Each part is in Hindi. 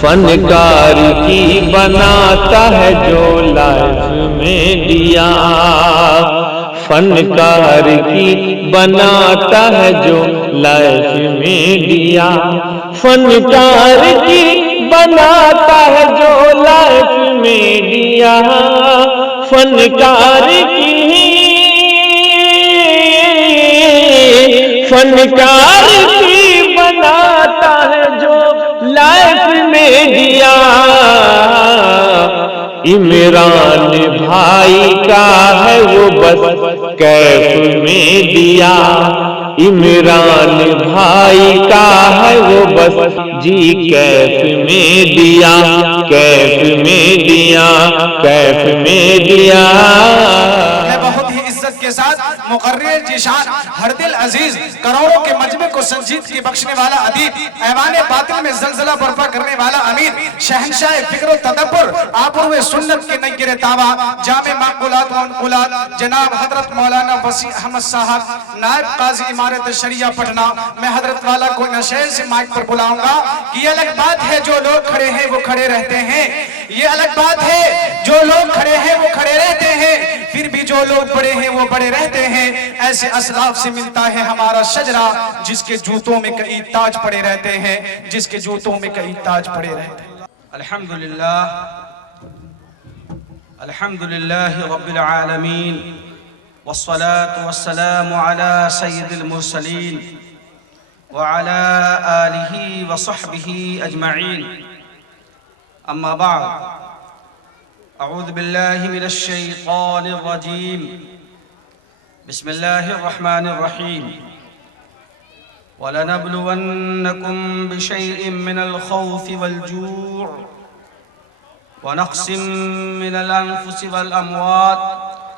फनकार की बनाता है जो लाइफ में दिया, फनकार की बनाता है जो लाइफ में दिया, फनकार की बनाता है जो लाइफ में दिया, फनकार की बनाता है जो लाइफ में दिया। इमरान भाई का है वो बस कैफ में दिया, इमरान भाई का है वो बस जी कैफ में दिया, कैफ में दिया, कैफ में दिया। बहुत ही इज्जत के साथ मुकर्रिर जीशान हर दिल अजीज करोड़ों के मजमे को संजीद की बख्शने वाला अदीब, ऐवाने बातिल में जलजला बर्पा करने वाला अमीर, शहंशाह फिक्र तदब्बुर आबरूए सुन्नत के नय्यर ताबा, जामे माकुलात व उनकुलात जनाब हजरत मौलाना वसी अहमद साहब नायब काजी इमारत शरिया पटना। मैं हजरत वाला को नशेर से माइक पर बुलाऊंगा कि ये अलग बात है जो लोग खड़े हैं वो खड़े रहते हैं, ये अलग बात है जो लोग खड़े हैं वो खड़े रहते हैं, फिर भी जो लोग बड़े हैं वो बड़े रहते हैं। ऐसे असलाफ से मिलता है हमारा शजरा जिसके जूतों में कई ताज पड़े रहते हैं, जिसके जूतों में कई ताज पड़े रहते हैं। अल्हम्दुलिल्लाह, अल्हम्दुलिल्लाह रब्बिल आलमीन, वस्सलातु वस्सलामु अला सय्यिदिल मुरसलीन व अला आलिहि व सहबिहि अजमईन। अम्मा बाद, अऊज़ु बिल्लाहि मिनश शैतानिर रजीम, बिस्मिल्लाहिर रहमानिर रहीम। वलनब्लुवन्नकुम बिशैइन मिनल खौफि वल जूअ व नक़्सिम मिनल अनफुसि वल अमवात,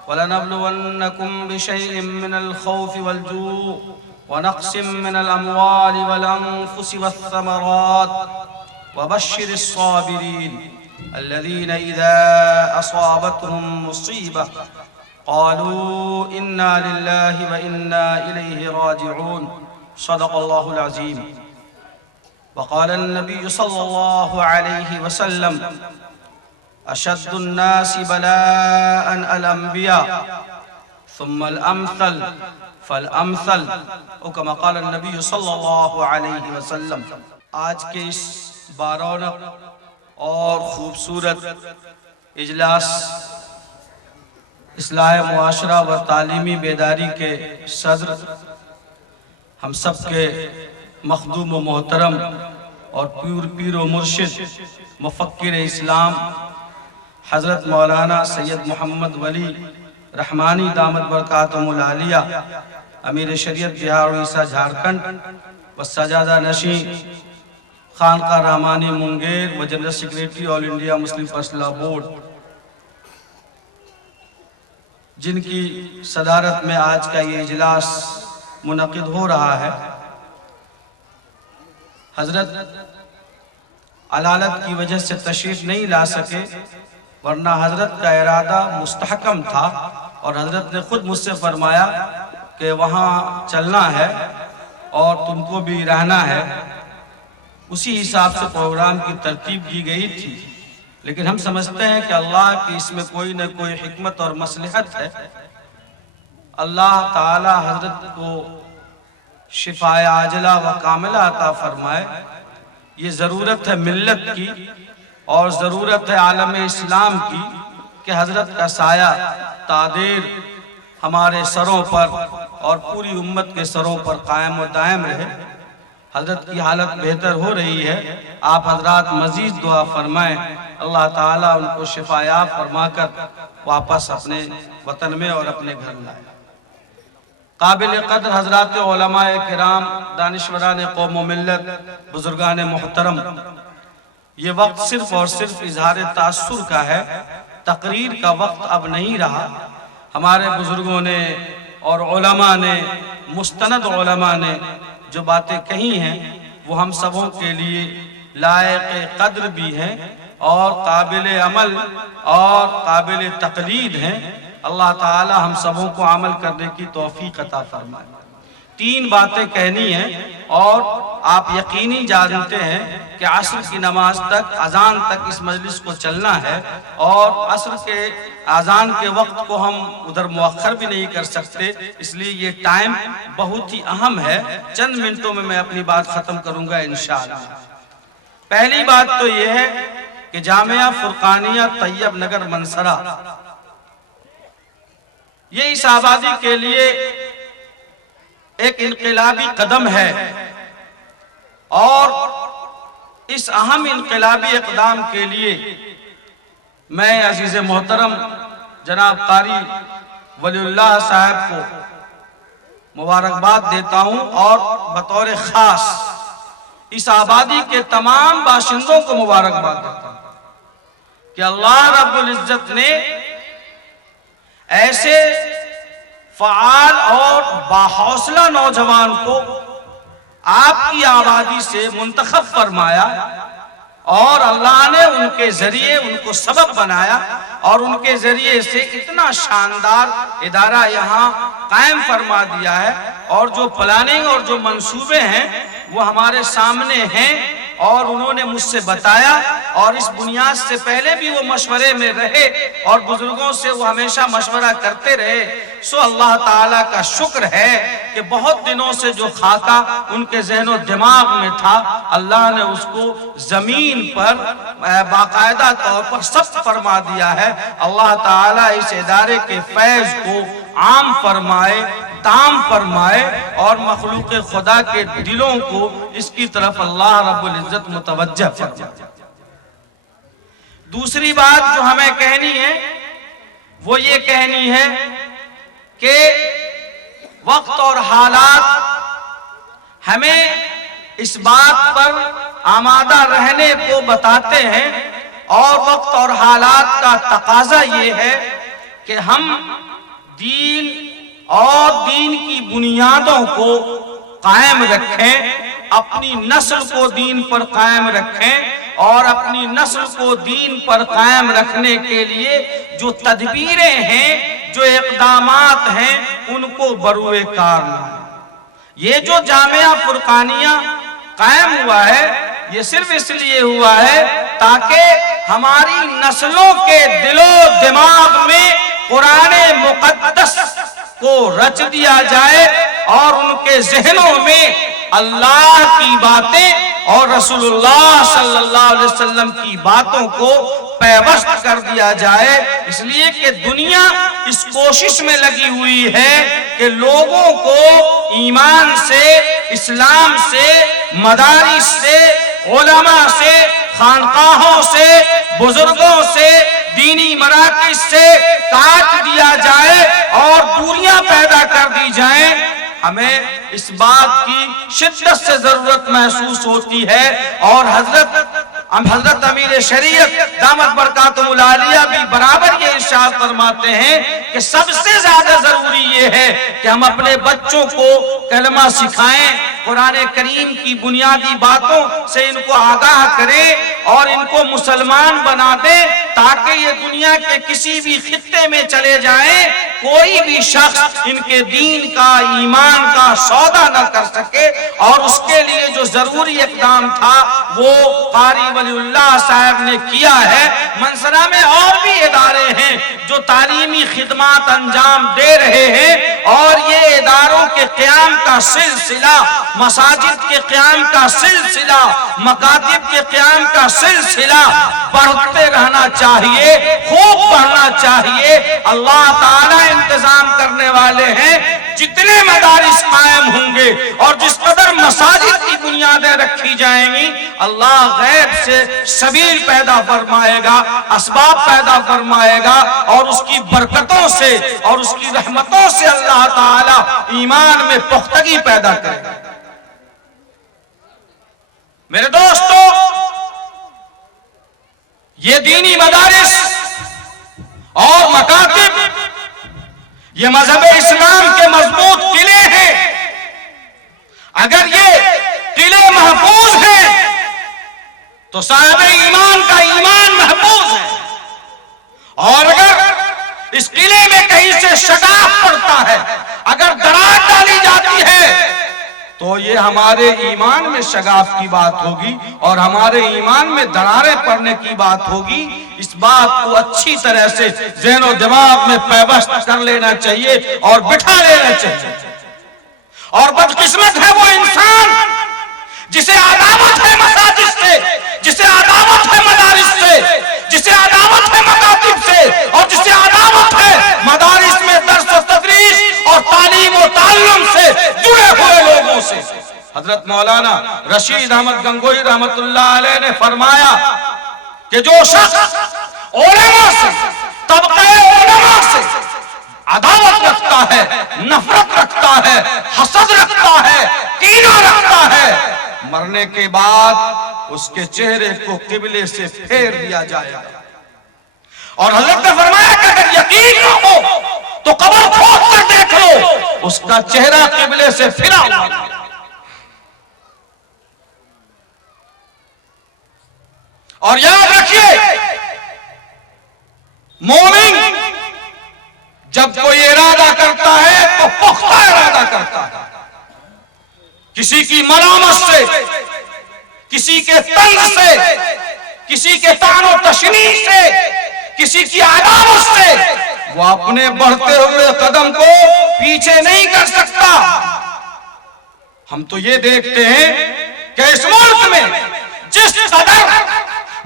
वलनब्लुवन्नकुम बिशैइन मिनल खौफि वल जूअ व नक़्सिम मिनल अमवालि वल अनफुसि वस्समरात वबश्शिरिस साबिरीन अल्लज़ीना इज़ा असाबतहुम मुसीबह क़ालू इन्ना लिल्लाहि व इन्ना इलैहि राजिऊन। सदक़ल्लाहुल अज़ीम। वक़ालन नबिय्यु सल्लल्लाहु अलैहि वसल्लम अशद्दुन नासि बलाअन अल अंबिया सुम्मल अमसल फल अमसल, ओ कमा क़ाल नबिय्यु सल्लल्लाहु अलैहि वसल्लम। आज के इस बारौनक और खूबसूरत इजलास इस्लाह मुआशरा व तालीमी बेदारी के सदर, हम सब के मखदूम व मोहतरम और पीर व मुर्शिद मुफक्किर इस्लाम हज़रत मौलाना सैयद मोहम्मद वली रहमानी दामत बरकातुहुल आलिया, अमीर शरीयत बिहार उड़ीसा झारखंड व सजादा नशी खानका रामानी मुंगेर व general secretary all India Muslim personal board, जिनकी सदारत में आज का ये इजलास मुनक़िद हो रहा है। हजरत अलालत की वजह से तशरीफ नहीं ला सके, वरना हजरत का इरादा मुस्तहकम था और हजरत ने खुद मुझसे फरमाया कि वहाँ चलना है और तुमको भी रहना है। उसी हिसाब से प्रोग्राम की तरतीब की गई थी, लेकिन हम समझते हैं कि अल्लाह की इसमें कोई न कोई हिकमत और मसलहत है। अल्लाह ताला हजरत को शिफाए आजला व कामिला अता फरमाए। ये ज़रूरत है मिल्लत की और ज़रूरत है आलम इस्लाम की कि हजरत का साया तादेर हमारे सरों पर और पूरी उम्मत के सरों पर कायम व दायम रहे। हजरत की हालत बेहतर हो रही है, आप हजरात मजीद दुआ फरमाएं, अल्लाह ताला उनको शिफायाब फरमाकर वापस अपने वतन में और अपने घर लाए। काबिल कदर हजरात उलमाए किराम, दानिशवरान कौम व मिल्लत, बुजुर्गान मोहतरम, ये वक्त सिर्फ और सिर्फ इजहार तासुर का है, तकरीर का वक्त अब नहीं रहा। हमारे बुजुर्गों ने और उलमा ने, मुस्तनद उलमा ने जो बातें कही हैं वो हम सबों के लिए लायक कद्र भी हैं और काबिल अमल और काबिल तकलीद हैं। अल्लाह ताला हम सबों को अमल करने की तौफीक अता फरमाए। तीन बातें कहनी हैं और आप यकीनी जानते हैं कि असर की नमाज तक, अजान तक इस मजलिस को चलना है और असर के अजान के वक्त को हम उधर मुअख्खर भी नहीं कर सकते, इसलिए ये टाइम बहुत ही अहम है। चंद मिनटों में मैं अपनी बात खत्म करूंगा इंशाअल्लाह। पहली बात तो ये है कि जामिया फुरकानिया तैयब नगर मंसरा, ये इस आबादी के लिए एक इनकलाबी कदम है और इस अहम इनकलाबी इक़दाम के लिए मैं अजीज मोहतरम जनाब कारी वलीउल्लाह साहब को मुबारकबाद देता हूं और बतौर खास इस आबादी के तमाम बाशिंदों को मुबारकबाद देता हूं कि अल्लाह रब्बुल इज्जत ने ऐसे फ़आल और बाहौसला नौजवान को आपकी आबादी से मुंतखब फरमाया और अल्लाह ने उनके जरिए उनको सबब बनाया और उनके जरिए से इतना शानदार इदारा यहाँ कायम फरमा दिया है। और जो प्लानिंग और जो मंसूबे हैं वो हमारे सामने हैं और उन्होंने मुझसे बताया और इस बुनियाद से पहले भी वो मशवरे में रहे और बुजुर्गों से वो हमेशा मशवरा करते रहे। सो अल्लाह ताला का शुक्र है कि बहुत दिनों से जो खाका उनके ज़हनो दिमाग में था, अल्लाह ने उसको जमीन पर बाकायदा तौर पर सख्त फरमा दिया है। अल्लाह ताला इस इदारे के फैज को आम फरमाए, ताम फरमाए और मखलूक खुदा के दिलों को इसकी तरफ अल्लाह रब्बुल इज्जत मुतवज्जह फरमाए। दूसरी बात जो हमें कहनी है वो ये कहनी है कि वक्त और हालात हमें इस बात पर आमादा रहने को बताते हैं और वक्त और हालात का तकाजा ये है कि हम दीन और दीन की बुनियादों को कायम रखें, अपनी नस्ल को दीन पर कायम रखें और अपनी नस्ल को दीन पर कायम रखने के लिए जो तदबीरें हैं, जो इक़दामात हैं, उनको बरूए कार लाएं। ये जो जामिया फुरकानिया कायम हुआ है ये सिर्फ इसलिए हुआ है ताकि हमारी नस्लों के दिलो दिमाग में कुरान मुक़द्दस को रच दिया जाए और उनके ज़हनों में अल्लाह की बातें और रसूलुल्लाह सल्लल्लाहु अलैहि वसल्लम की बातों को पैवस्त कर दिया जाए। इसलिए कि दुनिया इस कोशिश में लगी हुई है कि लोगों को ईमान से, इस्लाम से, मदारिस से, उलमा से, खानकाहों से, बुजुर्गों से, दीनी मराकिज से काट दिया जाए और दूरियां पैदा कर दी जाएं। हमें इस बात की शिद्दत से जरूरत महसूस होती है और हजरत अमीर शरीयत दामत बरकातुहुल आलिया भी बराबर ये इरशाद फरमाते हैं कि सबसे ज्यादा जरूरी ये है कि हम अपने बच्चों को कलमा सिखाएं, कुरान करीम की बुनियादी बातों से इनको आगाह करें और इनको मुसलमान बना दें ताकि ये दुनिया के किसी भी खित्ते में चले जाएं, कोई भी शख्स इनके दीन का, ईमान का सौदा न कर सके। और उसके लिए जो जरूरी इक़दाम था वो कारी वलीउल्लाह साहब ने किया है। मंसरा में और भी इदारे हैं जो तालीमी खिदमात अंजाम दे रहे हैं और ये इदारों के क़याम का सिलसिला, मसाजिद के क़याम का सिलसिला, मकातिब के क़याम का सिलसिला बढ़ते रहना चाहिए, खूब बढ़ना चाहिए। अल्लाह ताला इंतजाम करने वाले हैं। जितने मदारिस कायम होंगे और जिस कदर मसाजिद की बुनियादें रखी जाएंगी, अल्लाह गैब से सबील पैदा फरमाएगा, असबाब पैदा फरमाएगा और उसकी बरकतों से और उसकी रहमतों से अल्लाह ताला ईमान में पुख्तगी पैदा करेगा। मेरे दोस्तों, ये दीनी मदारिस और मकातिब ये मजहब इस्लाम के मजबूत किले हैं। अगर ये किले महफूज हैं तो साहिब ईमान का ईमान महफूज है और अगर इस किले में कहीं से शगाफ पड़ता है, अगर दरार डाली जाती है तो ये हमारे ईमान में शगाफ की बात होगी और हमारे ईमान में दरारें पड़ने की बात होगी। इस बात को अच्छी तरह से ज़हन दिमाग में पैबस्त कर लेना चाहिए और बिठा लेना चाहिए। और बदकिस्मत है वो इंसान जिसे अदावत है मसाजिद से, जिसे अदावत है मदारिस से, जिसे अदावत है मकातिब से, और जिसे अदावत है मदारिस में दर्स व तदरीस और तालीम व ताल्लुम से जुड़े हुए लोगों से। हजरत मौलाना रशीद अहमद गंगोही रहमतुल्लाह अलैह ने फरमाया कि जो शख्स उलमा से, तबक़े उलमा से अदावत रखता है, नफरत रखता है, हसद रखता है, कीना रखता है, मरने के बाद उसके चेहरे को किबले से फेर दिया जाएगा। और हज़रत ने फरमाया कि अगर यकीन ना हो तो कब्र खोद कर देख लो, उसका चेहरा किबले से फिरा हुआ। और याद रखिए, मोमिन जब कोई इरादा करता है तो पुख्ता इरादा करता है। किसी की मलामत से, किसी के तंज से, किसी के तानो तशनी से, किसी की अदावत से वो अपने बढ़ते हुए कदम को पीछे नहीं कर सकता। हम तो ये देखते हैं कि इस मुल्क में जिस कदर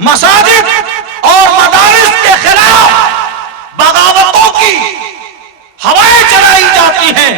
मसाजिद और मदारिस के खिलाफ बगावतों की हवाएं चलाई जाती हैं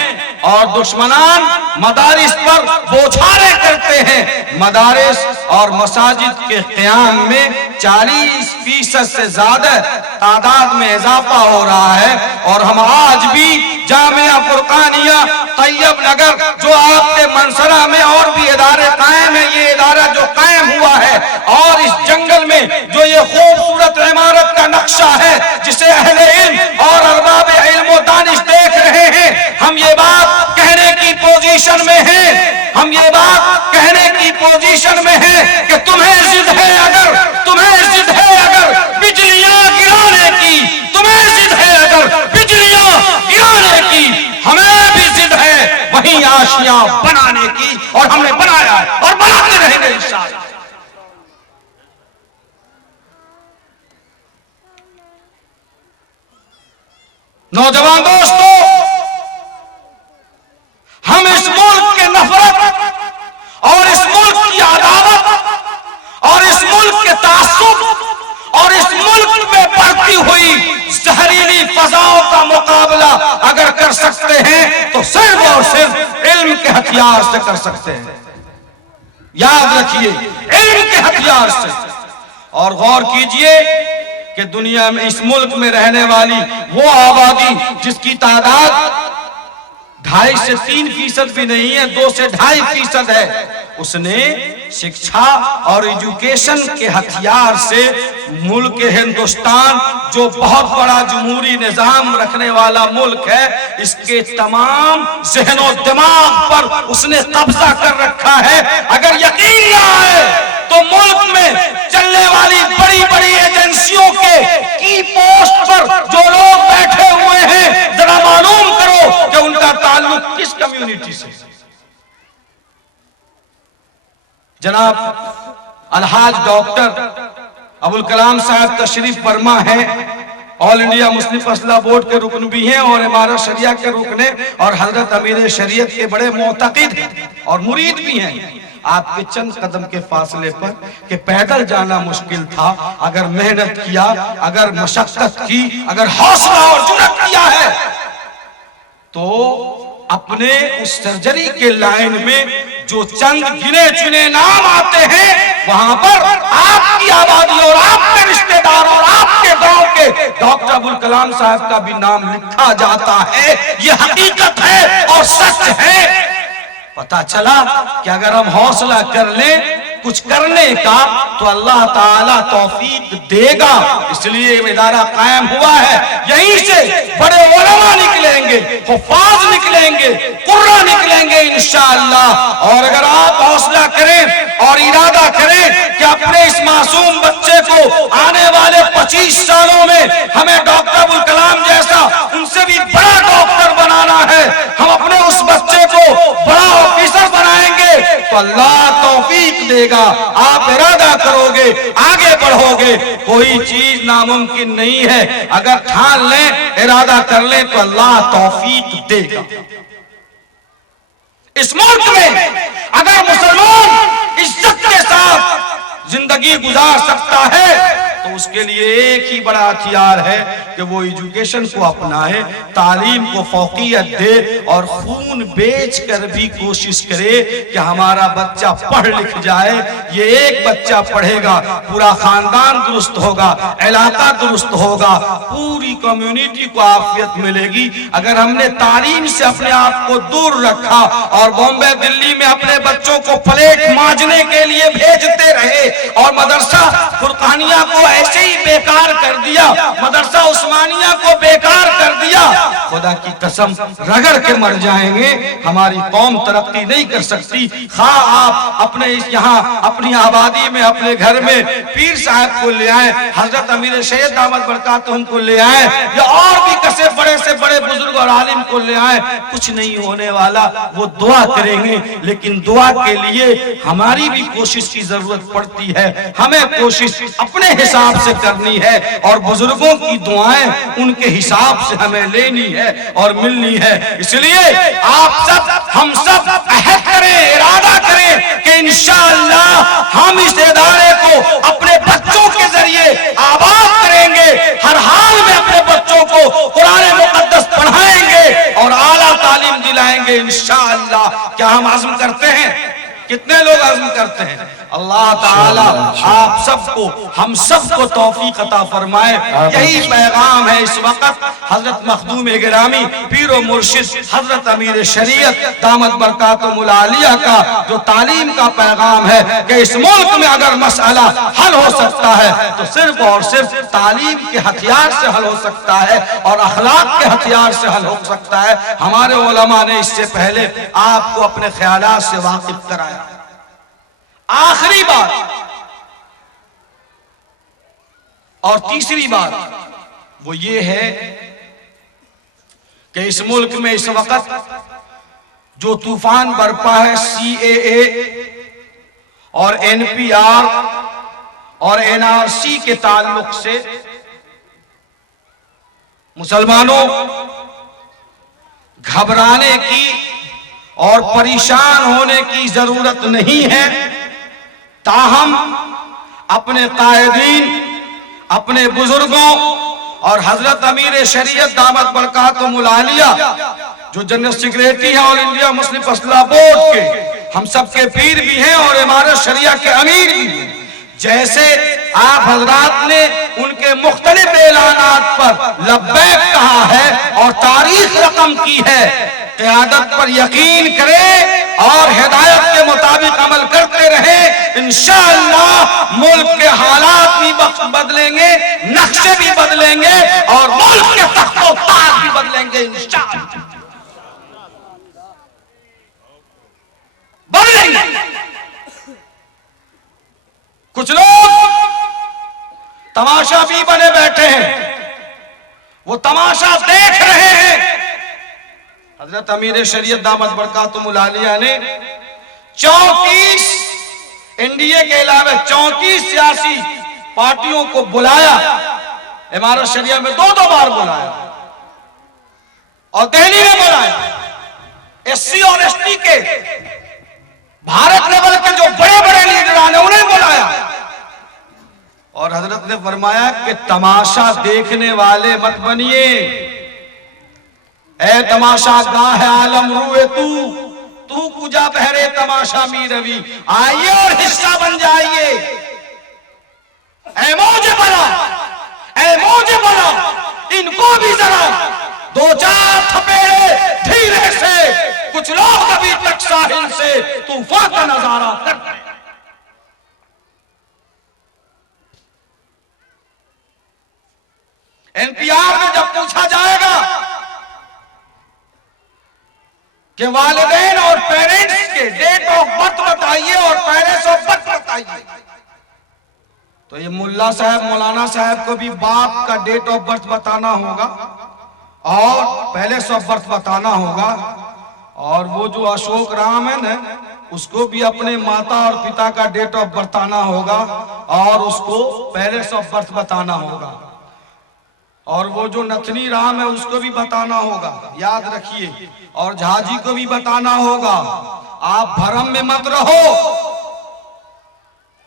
और दुश्मनान मदारिस पर बौछारें करते हैं। मदारिस और मसाजिद के क़याम में 40% से ज्यादा तादाद में इजाफा हो रहा है। और हम आज भी जामिया फुरकानिया तैयब नगर जो आपके मनसरा में और भी इदारे कायम है, ये इदारा जो कायम हुआ है, और इस जंगल में जो ये खूबसूरत इमारत का नक्शा है जिसे अहले इल्म और अरबाब इल्म व दानिश देख रहे हैं, हम ये बात कहने की पोजीशन में हैं, हम ये बात कहने की पोजीशन में हैं कि तुम्हें जिद है अगर, तुम्हें जिद है अगर बिजलियां गिराने की, तुम्हें जिद है अगर बिजलियां गिराने की, हमें भी जिद है वहीं आशियां बनाने की, और हमने बनाया है और बनाते रहेंगे इंशाअल्लाह। नौजवान दोस्तों, हम इस मुल्क के नफरत और इस मुल्क की अदावत और इस मुल्क के तासुब और इस मुल्क में बढ़ती हुई जहरीली फजाओं का मुकाबला अगर कर सकते हैं तो सिर्फ और सिर्फ इल्म के हथियार से कर सकते हैं। याद रखिए, इल्म के हथियार से। और गौर कीजिए कि दुनिया में, इस मुल्क में रहने वाली वो आबादी जिसकी तादाद 2.5 से 3% भी नहीं है, 2 से 2.5% है, उसने शिक्षा और एजुकेशन के हथियार से मुल्क हिंदुस्तान जो बहुत बड़ा जमहूरी निजाम रखने वाला मुल्क है, इसके तमाम ज़हनो दिमाग पर उसने कब्जा कर रखा है। अगर यकीन ना आए तो मुल्क में चलने वाली बड़ी बड़ी एजेंसियों के की पोस्ट पर जो लोग बैठे हुए हैं, जरा मालूम करो कि उनका ताल्लुक किस कम्युनिटी से। जनाब अलहाज डॉक्टर अबुल कलाम साहब तशरीफ फरमा है, ऑल इंडिया मुस्लिम फसला बोर्ड के रुकन भी हैं और इमारत शरिया के रुकन हैं, और हजरत अमीर शरीयत के बड़े मोतक़िद और मुरीद भी हैं। आपके चंद कदम के फासले पर कि पैदल जाना मुश्किल था, अगर मेहनत किया, अगर मशक्कत की, अगर हौसला और जुर्रत किया है, तो अपने उस सर्जरी के लाइन में जो चंद गिने चुने नाम आते हैं, वहां पर आपकी आबादी और आपके रिश्तेदार और आपके गांव के डॉक्टर अबुल कलाम साहब का भी नाम लिखा जाता है। ये हकीकत है और सच है। पता चला कि अगर हम हौसला कर लें कुछ करने का तो अल्लाह ताला तौफीक देगा। इसलिए इदारा कायम हुआ है। यहीं से बड़े उलमा निकलेंगे, हुफ्फाज निकलेंगे, कुर्रा निकलेंगे इंशाअल्लाह। और अगर आप हौसला करें और इरादा करें कि अपने इस मासूम बच्चे को आने वाले 25 सालों में हमें डॉक्टर अबुल कलाम जैसा उनसे भी बड़ा डॉक्टर बनाना है, हम अपने उस बच्चे को बड़ा ऑफिसर बनाएंगे, तो अल्लाह तौफीक देगा। आप इरादा करोगे, आगे बढ़ोगे, कोई चीज नामुमकिन नहीं है। अगर ठान लें, इरादा कर लें तो अल्लाह तौफीक देगा। इस मुल्क में अगर मुसलमान इज्जत के साथ जिंदगी गुजार सकता है तो उसके लिए एक ही बड़ा हथियार है कि वो एजुकेशन को अपनाए, तालीम को फौकियत दे और खून बेच कर भी कोशिश करे कि हमारा बच्चा पढ़ लिख जाए। ये एक बच्चा पढ़ेगा, पूरा खानदान दुरुस्त होगा, इलाका दुरुस्त होगा, पूरी कम्युनिटी को आफियत मिलेगी। अगर हमने तालीम से अपने आप को दूर रखा और बॉम्बे दिल्ली में अपने बच्चों को प्लेट मांजने के लिए भेजते रहे और मदरसा फुरकानिया को ऐसे ही बेकार कर दिया, मदरसा उस्मानिया को बेकार कर दिया, खुदा की कसम रगड़ के मर जाएंगे। हमारी कौम तरक्की नहीं कर सकती। खा आप अपने यहाँ अपनी आबादी में, अपने घर में पीर साहब को ले आए, हजरत अमीर शैयद दामद बरकातुहुम को ले आए, या और भी कसे बड़े से बड़े बुजुर्ग और आलिम को ले आए, कुछ नहीं होने वाला। वो दुआ करेंगे, लेकिन दुआ के लिए हमारी भी कोशिश की जरूरत पड़ती है। हमें कोशिश अपने हिसाब से करनी है और बुजुर्गों की दुआएं उनके हिसाब से हमें लेनी है और मिलनी है। इसलिए आप सब, हम सब अहद करें, इरादा करें कि इंशाअल्लाह हम इस इदारे को अपने बच्चों के जरिए आबाद करेंगे। हर हाल में अपने बच्चों को कुरान मुकद्दस पढ़ाएंगे और आला तालीम दिलाएंगे इंशाअल्लाह। क्या हम आज़म करते हैं? कितने लोग आज़म करते हैं? अल्लाह ताला आप सबको, हम सबको तौफीक अता फरमाए। यही पैगाम है इस वक्त हजरत मखदूम गिरामी पीर व मुर्शिद हजरत अमीर शरीयत दामद बरकातुहुल आलिया का जो तालीम का पैगाम है कि इस मुल्क में अगर मसला हल हो सकता है तो सिर्फ और सिर्फ तालीम के हथियार से हल हो सकता है और अखलाक के हथियार से हल हो सकता है। हमारे उलमा ने इससे पहले आपको अपने ख्यालात से वाकिफ कराया। आखिरी बात और तीसरी बात वो ये है कि इस मुल्क में इस वक्त जो तूफान बरपा है CAA और NPR और NRC के ताल्लुक से, मुसलमानों घबराने की और परेशान होने की जरूरत नहीं है। ताहम अपने कायदीन, अपने बुजुर्गों और हजरत अमीर शरीयत दामद बरकातुहुल आलिया जो जनरल सेक्रेटरी हैं ऑल इंडिया मुस्लिम फसला बोर्ड के, हम सबके पीर भी हैं और इमारत शरिया के अमीर भी हैं। जैसे आप हजरात ने उनके मुख्तलिफ ऐलानात पर लब्बैक कहा है और तारीख रकम की है, क़यादत पर यकीन करें और हिदायत के मुताबिक अमल करते रहे। इंशाअल्लाह मुल्क के हालात भी बदलेंगे, नक्शे भी बदलेंगे और मुल्क के तख्तो ताज भी बदलेंगे इंशाअल्लाह, बदलेंगे। कुछ लोग तमाशा भी बने बैठे हैं, वो तमाशा देख रहे हैं। हजरत अमीर शरीयत दामद बरकातुहुल आलिया ने 34 एनडीए के अलावा 34 सियासी पार्टियों को बुलाया, इमारत शरिया में 2-2 बार बुलाया और दिल्ली में बुलाया। SC और ST के भारत लेवल के जो बड़े बड़े लीडरान हैं उन्हें बुलाया और हजरत ने फरमाया कि तमाशा देखने वाले मत बनिए। ए तमाशा गाह आलम रुए तू कुजा बहरे तमाशा मी रवि, आइए और हिस्सा बन जाइए। ए मौजे बना, इनको भी जरा 2-4 थपेड़े धीरे से। कुछ लोग अभी तक साहिल से तूफान का नजारा करते हैं। NPR में जब पूछा जाएगा कि वालिदैन और पेरेंट्स के डेट ऑफ बर्थ बताइए और पेरेंट्स ऑफ बर्थ बताइए, तो ये मुल्ला साहब, मौलाना साहब को भी बाप का डेट ऑफ बर्थ बताना होगा और पैलेस ऑफ बर्थ बताना होगा। और वो जो अशोक राम है ना, उसको भी अपने माता और पिता का डेट ऑफ बर्थ बताना होगा और उसको पैलेस ऑफ बर्थ बताना होगा, और वो जो नथनी राम है उसको भी बताना होगा, याद रखिए, और झाजी को भी बताना होगा। आप भ्रम में मत रहो।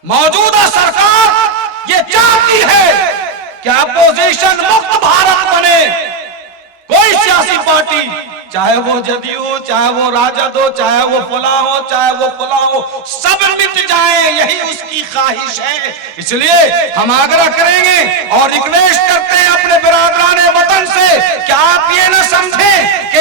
मौजूदा सरकार ये चाहती है कि अपोजिशन मुक्त भारत बने। कोई सियासी पार्टी, चाहे वो जदयू हो, चाहे वो राजद हो, चाहे वो फला हो, चाहे वो फला हो, सब मिट जाए, यही उसकी ख्वाहिश है। इसलिए हम आग्रह करेंगे और रिक्वेस्ट करते हैं अपने बिरादरान वतन से कि आप ये न समझें कि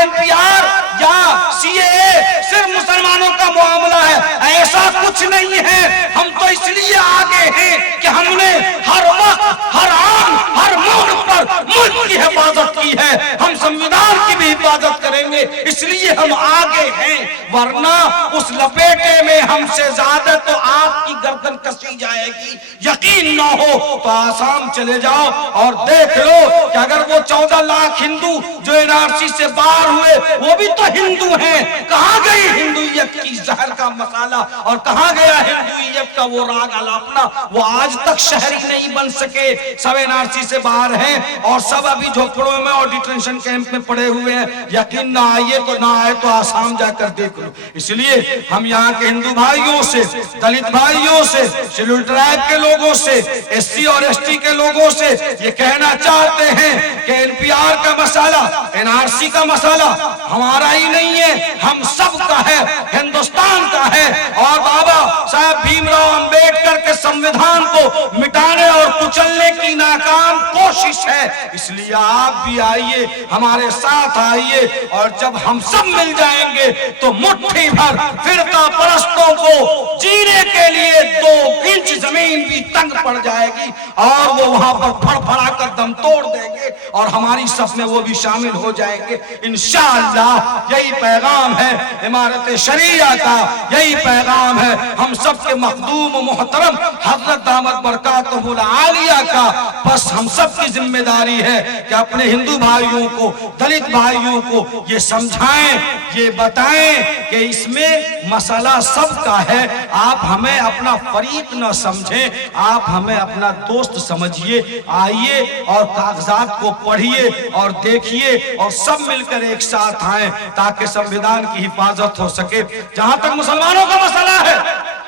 NPR या CAA सिर्फ मुसलमानों का मामला है, ऐसा कुछ नहीं है। हम तो इसलिए आगे हैं कि हमने हर वक्त, हर आन, हर मोड़ पर मुल्क की हिफाजत की है, हम संविधान की भी हिफाजत करेंगे, इसलिए हम आगे हैं। वरना उस लपेटे में हमसे ज्यादा तो आपकी गर्दन कसी जाएगी। यकीन ना हो तो आसाम चले जाओ और देख लो कि अगर वो 14 लाख हिंदू जो NRC से बाहर हुए वो भी तो हिंदू हैं। कहां गई हिंदुइयत की जहर का मसाला और कहां गया हिंदुइयत का वो राग अलापना? वो आज तक शहरी नहीं बन सके, सब NRC से बाहर हैं और सब अभी झोपड़ों में और डिटेंशन कैंप में पड़े हुए हैं। यकीन ना आइए तो ना आए तो आसाम जाकर देख लो। इसलिए हम यहाँ के हिंदू भाइयों से, दलित भाइयों से, शेड्यूल ट्राइब के लोगों से, SC और ST के लोगों से ये कहना चाहते हैं कि NPR का मसाला, NRC का मसाला हमारा ही नहीं है, हम सब का है, हिंदुस्तान का है। और बाबा साहब भीमराव अंबेडकर के संविधान को मिटाने और कुचलने की नाकाम कोशिश है। इसलिए आप भी आइए, हमारे साथ आइए, और जब हम सब मिल जाएंगे तो मुट्ठी भर फिरका परस्तों को जीने के लिए 2 इंच जमीन भी तंग पड़ जाएगी और वो वहां पर फड़फड़ा कर दम तोड़ देंगे और हमारी सब में वो भी शामिल हो जाएंगे इंशाअल्लाह। यही पैगाम है इमारत शरिया का, यही पैगाम है हम सब के मखदूम मोहतरम हजरत दामत बरकातहुल आलिया का। बस हम सब की जिम्मेदारी है कि अपने हिंदू भाइयों को, दलित भाइयों को ये समझाएं, ये बताएं कि इसमें मसला सबका है। आप हमें अपना फरीक न समझें, आप हमें अपना दोस्त समझिए। आइए और कागजात को पढ़िए और देखिए और सब मिलकर एक साथ आए ताकि संविधान की हिफाजत हो सके। जहां तक मुसलमानों का मसला है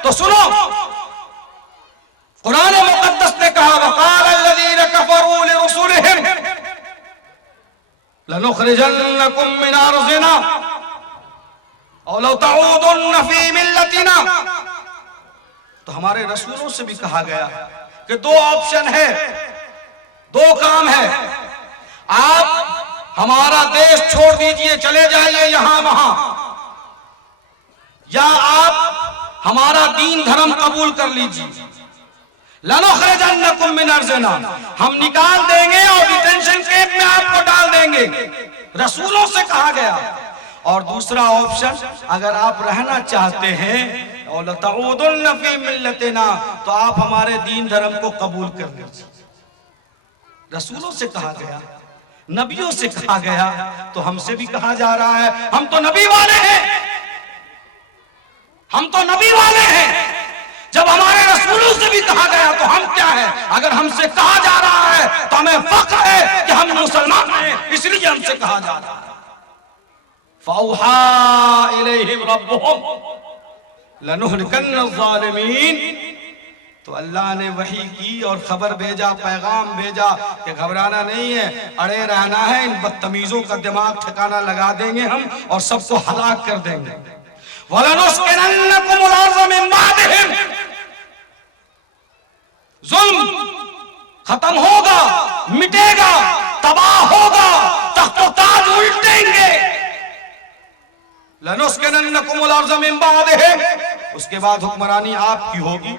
तो सुनो, कुरान मुकद्दस ने कहा वक़ाल अल्लज़ीना कफ़रू लिरुसुलिहिम लनुखरिजन्नकुम मिन अर्ज़िना औ लौ तऊदुन्न फी मिल्लतिना। तो हमारे रसूलों से भी कहा गया कि 2 ऑप्शन है, 2 काम है। आप हमारा देश छोड़ दीजिए, चले जाइए यहां वहां, या आप हमारा दीन धर्म कबूल कर लीजिए। लनुखरिजन्नकुम मिन अर्ज़िना, हम निकाल देंगे और डिटेंशन कैंप में आपको डाल देंगे, रसूलों से कहा गया। और दूसरा ऑप्शन, अगर आप रहना चाहते हैं और लतऊदुन्न फी मिल्लतिना, तो आप हमारे दीन धर्म को कबूल कर लीजिए। रसूलों से कहा गया, नबियों से कहा गया, तो हमसे भी कहा जा रहा है। हम तो नबी वाले हैं, हम तो नबी वाले हैं। जब हमारे रसूलों से भी कहा गया तो हम क्या है? अगर हमसे कहा जा रहा है तो हमें फख्र है कि हम मुसलमान हैं, इसलिए हमसे कहा जा रहा है। फ़अौहा इलैहिम रब्बुहुम लनुहलिकन्न ज़ालिमीन। तो अल्लाह ने वही की और खबर भेजा, पैगाम भेजा कि घबराना नहीं है, अड़े रहना है, इन बदतमीजों का दिमाग ठिकाना लगा देंगे हम और सबको हलाक कर देंगे। वलनुस्किनन्नकुमुल अर्ज़ मिन बादिहिम, जुल्म खत्म होगा, मिटेगा, तबाह होगा, तख्त-ओ-ताज उल्टेंगे। लनुस्किनन्नकुमुल अर्ज़ मिन बादिहिम, उसके बाद हुक्मरानी आपकी होगी,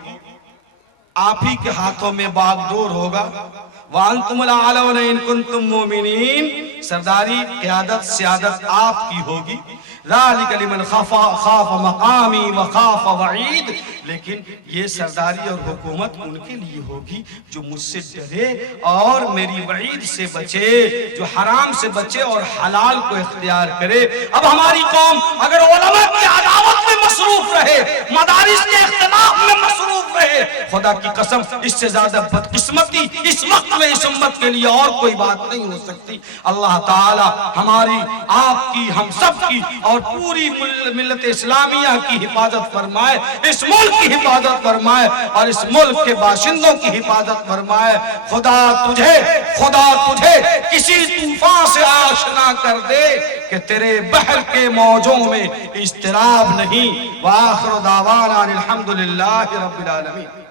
आप ही के हाथों में बागडोर होगा। वांतुमुल आलौना इन कुंतुम मोमिनीन, सरदारी क़यादत सियादत आपकी होगी। ज़ालिका लिमन खाफ़ मक़ामी व खाफ़ वईद, लेकिन ये सरदारी और हुकूमत उनके लिए होगी जो मुझसे डरे और मेरी वईद से बचे, जो हराम से बचे और हलाल को इख्तियार करे। अब हमारी कौम अगर उलमा की अदावत में मसरूफ रहे, मदारिस के इख्तिलाफ में मसरूफ रहे, खुदा की कसम इससे ज्यादा बदकिस्मती इस वक्त में इस उम्मत के लिए और कोई बात नहीं हो सकती। अल्लाह ताला हमारी, आपकी, हम सब की और पूरी मिल्लत इस्लामिया की हिफाजत फरमाए, इस मुल्क की हिफाजत फरमाए और इस मुल्क के बाशिंदों की हिफाजत फरमाए। खुदा तुझे किसी तूफान से आशना कर दे कि तेरे बहर के मौजों में इस्तिराब नहीं। व आखिर दावाना अल्हम्दुलिल्लाहि रब्बिल आलमीन।